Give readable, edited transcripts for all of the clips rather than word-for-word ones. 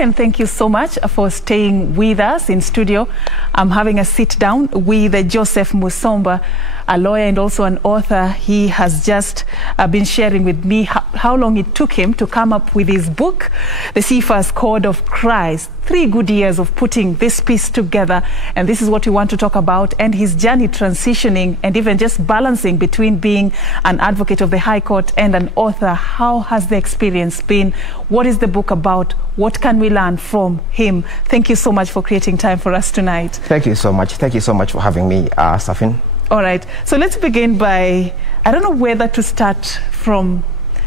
And thank you so much for staying with us in studio. I'm having a sit down with Joseph Musomba, a lawyer and also an author. He has just been sharing with me how long it took him to come up with his book, The Seafarer's Code of Christ. 3 good years of putting this piece together, and this is what we want to talk about, and his journey transitioning and even just balancing between being an advocate of the High Court and an author. How has the experience been? What is the book about? What can we learn from him? Thank you so much for creating time for us tonight. Thank you so much. Thank you so much for having me, Safin. All right, so let's begin by, I don't know whether to start from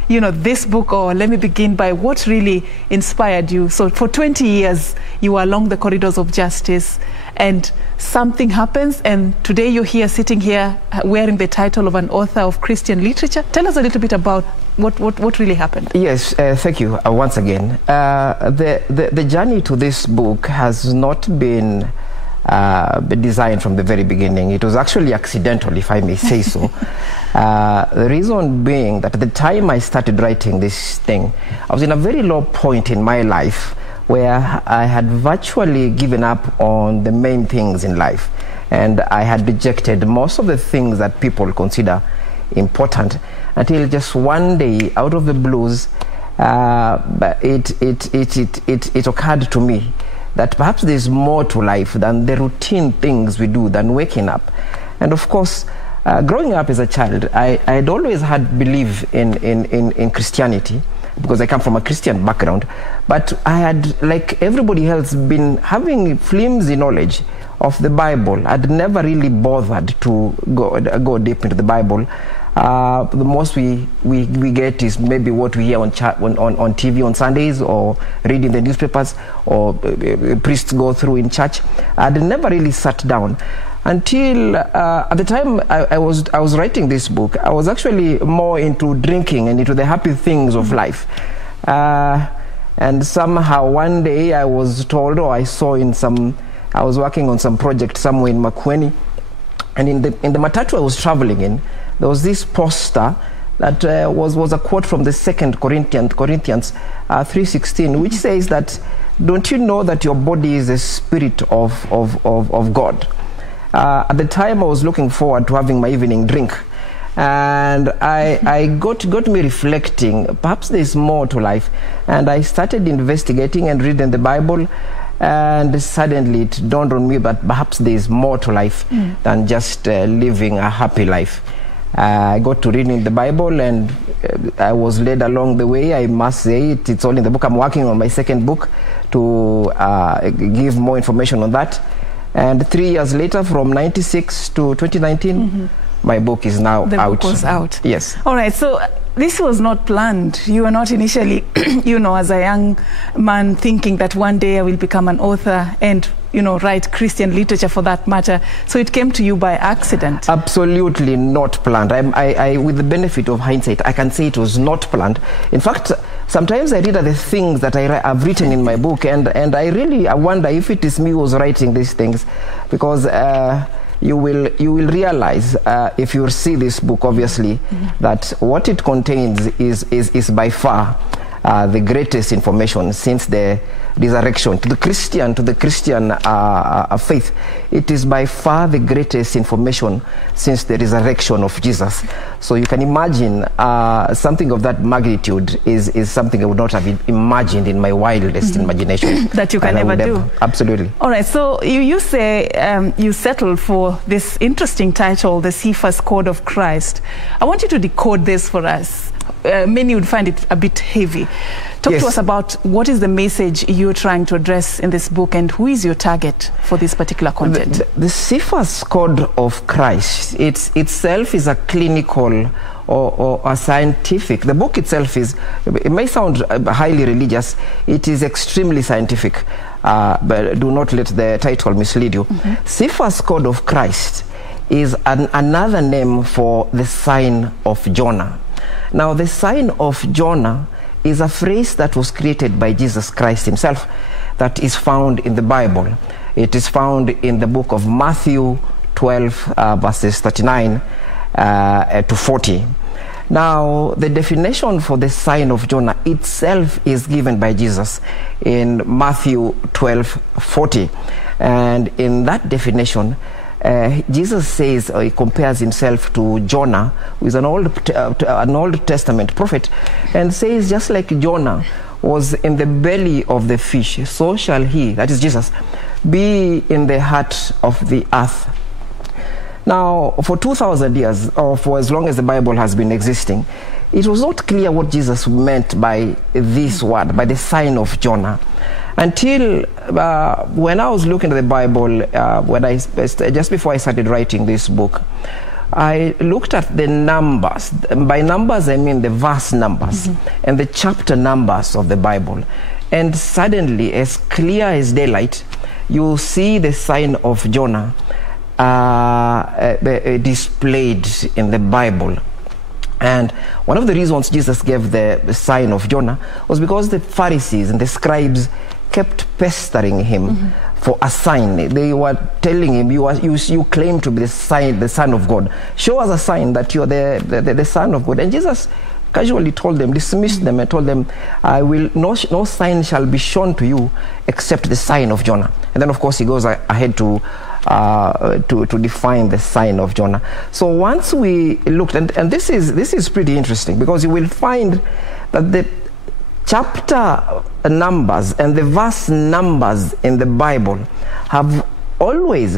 this book, or let me begin by what really inspired you. So for 20 years, you were along the corridors of justice, and something happens, and today you're here, sitting here, wearing the title of an author of Christian literature. Tell us a little bit about what really happened. Yes, thank you once again. The journey to this book has not been designed from the very beginning. It was actually accidental, if I may say so. The reason being that at the time I started writing this thing, I was in a very low point in my life where I had virtually given up on the main things in life, and I had rejected most of the things that people consider important, until just one day, out of the blues, it occurred to me that perhaps there's more to life than the routine things we do, than waking up. And of course, growing up as a child, I'd always had belief in Christianity, because I come from a Christian background, but I had, like everybody else, been having flimsy knowledge of the Bible. I'd never really bothered to go deep into the Bible. The most we get is maybe what we hear on TV on Sundays, or read in the newspapers, or priests go through in church. I'd never really sat down until at the time I was writing this book. I was actually more into drinking and into the happy things of life. And somehow one day I was told, or I saw I was working on some project somewhere in Makueni, and in the matatu I was traveling in, there was this poster that was a quote from the 2 Corinthians 3:16, which says that, "Don't you know that your body is a spirit of God?" At the time I was looking forward to having my evening drink, and I got me reflecting, perhaps there's more to life, and I started investigating and reading the Bible. And suddenly it dawned on me that perhaps there's more to life than just living a happy life. I got to reading the Bible, and I was led along the way. I must say it's all in the book. I'm working on my second book to give more information on that. And 3 years later, from 96 to 2019, my book is now out. The book was out. Yes. All right. So this was not planned. You were not initially, as a young man, thinking that one day I will become an author and, write Christian literature for that matter. So it came to you by accident. Absolutely not planned. I with the benefit of hindsight, I can say it was not planned. In fact, sometimes I read the things that I've written in my book, and I really wonder if it is me who was writing these things, because you will realize, if you see this book, obviously, that what it contains is by far the greatest information since the resurrection. To the Christian faith, it is by far the greatest information since the resurrection of Jesus. So you can imagine something of that magnitude is something I would not have imagined in my wildest imagination. That you can never do. Absolutely. All right, so you say you settled for this interesting title, The Seafarer's Code of Christ. I want you to decode this for us. Many would find it a bit heavy. Talk to us about what is the message you're trying to address in this book, and who is your target for this particular content? The Seafarer's Code of Christ itself is a clinical or a scientific. The book itself it may sound highly religious. It is extremely scientific, but do not let the title mislead you. Seafarer's Code of Christ is another name for the sign of Jonah. Now, the sign of Jonah is a phrase that was created by Jesus Christ himself, that is found in the Bible. It is found in the book of Matthew 12, verses 39 to 40. Now, the definition for the sign of Jonah itself is given by Jesus in Matthew 12:40. And in that definition, Jesus says, he compares himself to Jonah, who is an Old Testament prophet, and says, just like Jonah was in the belly of the fish, so shall he, that is Jesus, be in the heart of the earth. Now, for 2,000 years, or for as long as the Bible has been existing, it was not clear what Jesus meant by this word, by the sign of Jonah, until when I was looking at the Bible, just before I started writing this book, I looked at the numbers. By numbers, I mean the verse numbers and the chapter numbers of the Bible. And suddenly, as clear as daylight, you see the sign of Jonah displayed in the Bible. And one of the reasons Jesus gave the sign of Jonah was because the Pharisees and the scribes kept pestering him for a sign. They were telling him, you claim to be the Son of God. Show us a sign that you are the Son of God. And Jesus casually told them, dismissed them, and told them, no sign shall be shown to you except the sign of Jonah. And then, of course, he goes ahead to define the sign of Jonah. So once we looked, and this is pretty interesting, because you will find that the chapter numbers and the verse numbers in the Bible have always,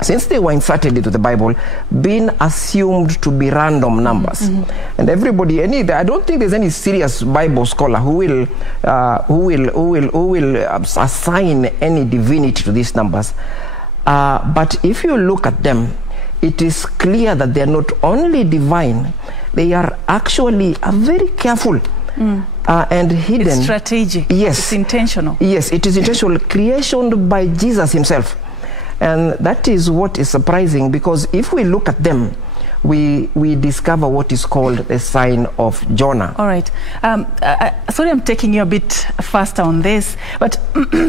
since they were inserted into the Bible, been assumed to be random numbers. And everybody, I don't think there's any serious Bible scholar who will assign any divinity to these numbers. But if you look at them, it is clear that they are not only divine, they are actually very careful and hidden. It's strategic. Yes. It's intentional. Yes, it is intentional. Creation by Jesus himself. And that is what is surprising, because if we look at them, we discover what is called the sign of Jonah. All right. Sorry, I'm taking you a bit faster on this, but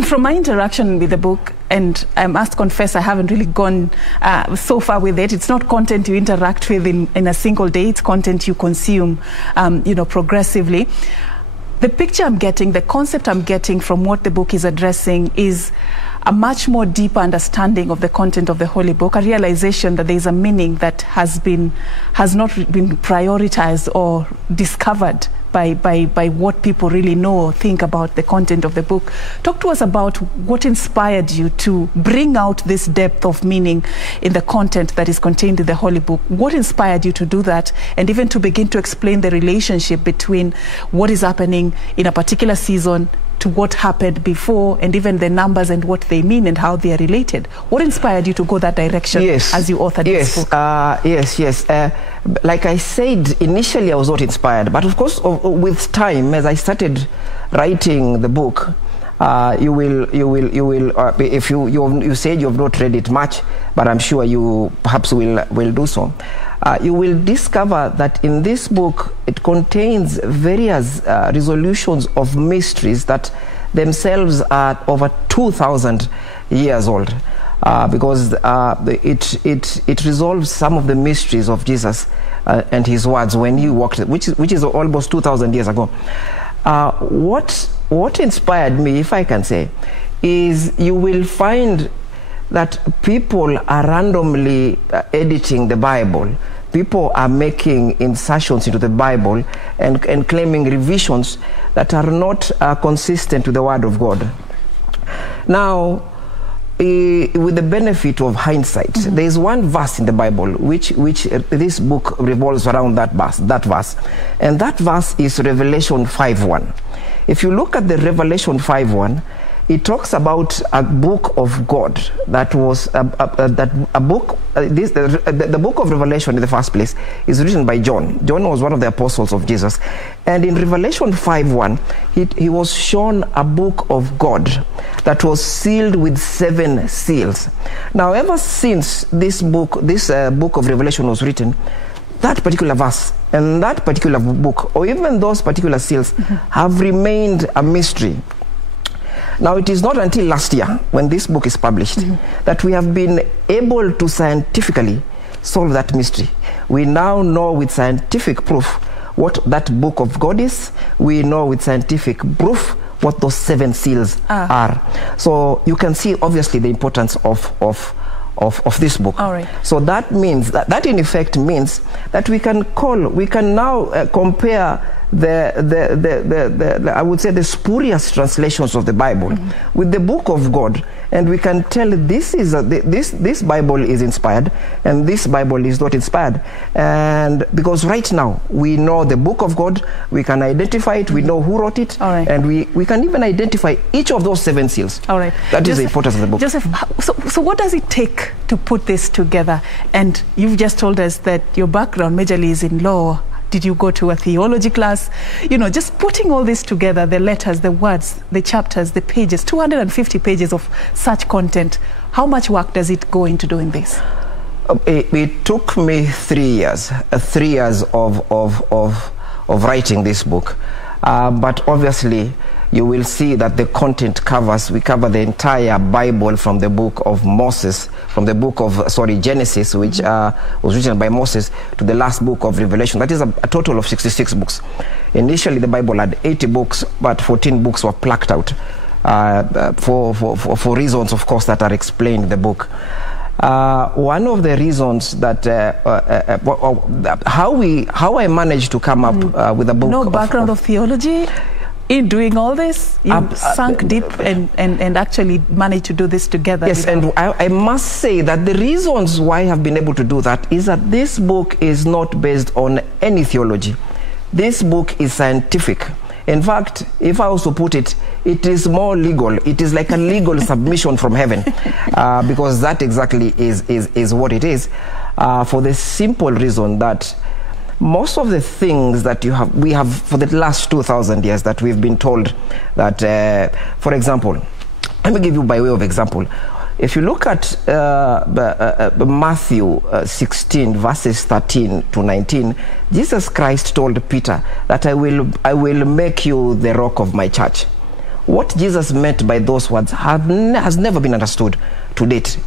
from my interaction with the book, and I must confess I haven't really gone so far with it. It's not content you interact with in a single day. It's content you consume, progressively. The picture I'm getting, the concept I'm getting from what the book is addressing is a much more deeper understanding of the content of the Holy Book, a realization that there is a meaning that has not been prioritized or discovered by what people really know or think about the content of the book. Talk to us about what inspired you to bring out this depth of meaning in the content that is contained in the Holy Book. What inspired you to do that, and even to begin to explain the relationship between what is happening in a particular season to what happened before, and even the numbers and what they mean and how they are related? What inspired you to go that direction as you authored this book? Yes. Like I said, initially I was not inspired, but of course, with time, as I started writing the book, you will. If you said you have not read it much, but I'm sure you perhaps will do so. You will discover that in this book it contains various resolutions of mysteries that themselves are over 2,000 years old, because it resolves some of the mysteries of Jesus and his words when he walked, which is almost 2,000 years ago. What inspired me, if I can say, is you will find that people are randomly editing the Bible. People are making insertions into the Bible and claiming revisions that are not consistent with the Word of God. Now, with the benefit of hindsight, there is one verse in the Bible which this book revolves around that verse, and that verse is Revelation 5:1. If you look at the Revelation 5:1, it talks about a book of God that was the book of Revelation in the first place is written by John. John was one of the apostles of Jesus, and in Revelation 5:1, he was shown a book of God that was sealed with 7 seals. Now, ever since this book of Revelation was written, that particular verse and that particular book, or even those particular seals, have remained a mystery. Now, it is not until last year, when this book is published, that we have been able to scientifically solve that mystery. We now know with scientific proof what that book of God is. We know with scientific proof what those 7 seals are. So you can see obviously the importance of this book. All right. So that means that in effect means that we can now compare I would say the spurious translations of the Bible with the book of God, and we can tell this Bible is inspired and this Bible is not inspired. And because right now we know the book of God, we can identify it, we know who wrote it, and we can even identify each of those 7 seals. All right. That is the importance of the book. Joseph, so what does it take to put this together? And you've just told us that your background majorly is in law. Did you go to a theology class? You know, just putting all this together, the letters, the words, the chapters, the pages, 250 pages of such content. How much work does it go into doing this? It took me 3 years, 3 years of writing this book. But obviously, you will see that the content we cover the entire Bible from the book of Moses, from the book of, Genesis, which was written by Moses, to the last book of Revelation. That is a total of 66 books. Initially, the Bible had 80 books, but 14 books were plucked out for reasons, of course, that are explained in the book. One of the reasons that how I managed to come up with a book. No background of theology in doing all this? You sunk deep and actually managed to do this together. Yes, and I must say that the reasons why I have been able to do that is that this book is not based on any theology. This book is scientific. In fact, if I was to put it, it is more legal. It is like a legal submission from heaven, because that exactly is what it is, for the simple reason that most of the things that we have for the last 2,000 years that we've been told that, for example, let me give you by way of example. If you look at Matthew 16 verses 13 to 19, Jesus Christ told Peter that I will make you the rock of my church. What Jesus meant by those words has never been understood to date.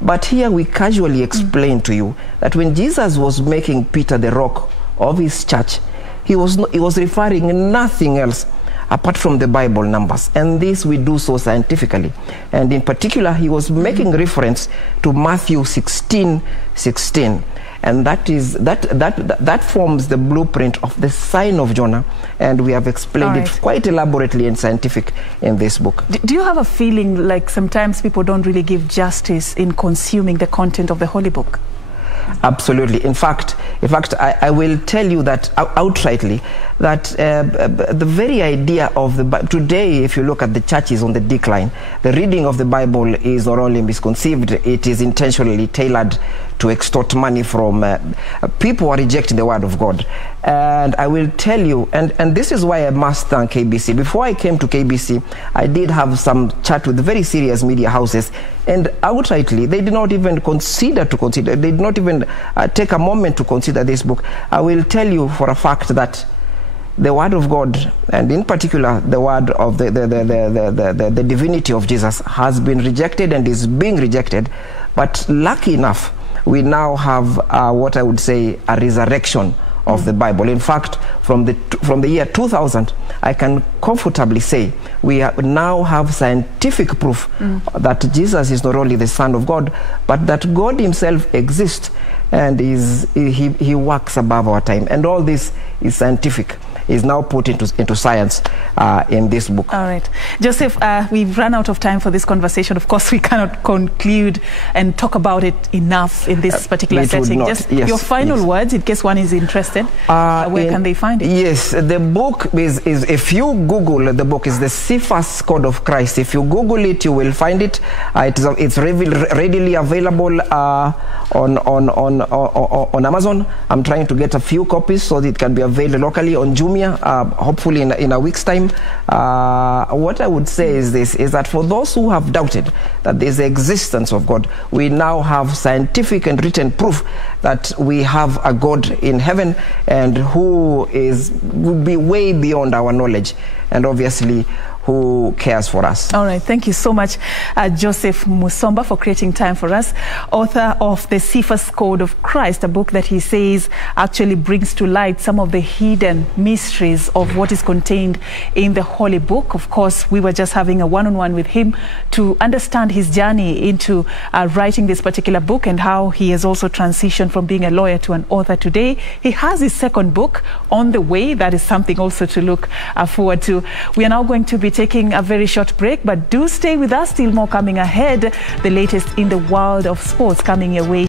But here we casually explain to you that when Jesus was making Peter the rock of his church, he was referring nothing else apart from the Bible numbers, and this we do so scientifically. And in particular, he was making reference to Matthew 16:16, and that forms the blueprint of the sign of Jonah, and we have explained it quite elaborately and scientific in this book. Do you have a feeling like sometimes people don't really give justice in consuming the content of the Holy Book? Absolutely. In fact, I will tell you that outrightly that the very idea of the Bible today, if you look at the churches on the decline, the reading of the Bible is not only misconceived, it is intentionally tailored to extort money from people who are rejecting the word of God. And I will tell you, and this is why I must thank KBC. Before I came to KBC, I did have some chat with very serious media houses, and outrightly, they did not even consider, they did not even take a moment to consider this book. I will tell you for a fact that the word of God, and in particular the word of the divinity of Jesus, has been rejected and is being rejected. But lucky enough, we now have what I would say a resurrection of the Bible. In fact, from the year 2000, I can comfortably say we now have scientific proof that Jesus is not only the Son of God, but that God himself exists and he works above our time. And all this is scientific, is now put into science in this book. All right. Joseph, we've run out of time for this conversation. Of course, we cannot conclude and talk about it enough in this particular setting. Just your final words, in case one is interested, where can they find it? Yes, the book is if you Google the book, is the Cephas Code of Christ. If you Google it, you will find it. It's readily available on Amazon. I'm trying to get a few copies so that it can be available locally on Jumia, hopefully in a week's time. What I would say is this, is that for those who have doubted that there's the existence of God, we now have scientific and written proof that we have a God in heaven and who would be way beyond our knowledge, and obviously who cares for us. All right, thank you so much, Joseph Musomba, for creating time for us. Author of The Cephas Code of Christ, a book that he says actually brings to light some of the hidden mysteries of what is contained in the Holy Book. Of course, we were just having a one-on-one with him to understand his journey into writing this particular book and how he has also transitioned from being a lawyer to an author today. He has his second book on the way. That is something also to look forward to. We are now going to be taking a very short break, but do stay with us. Still more coming ahead. The latest in the world of sports coming your way.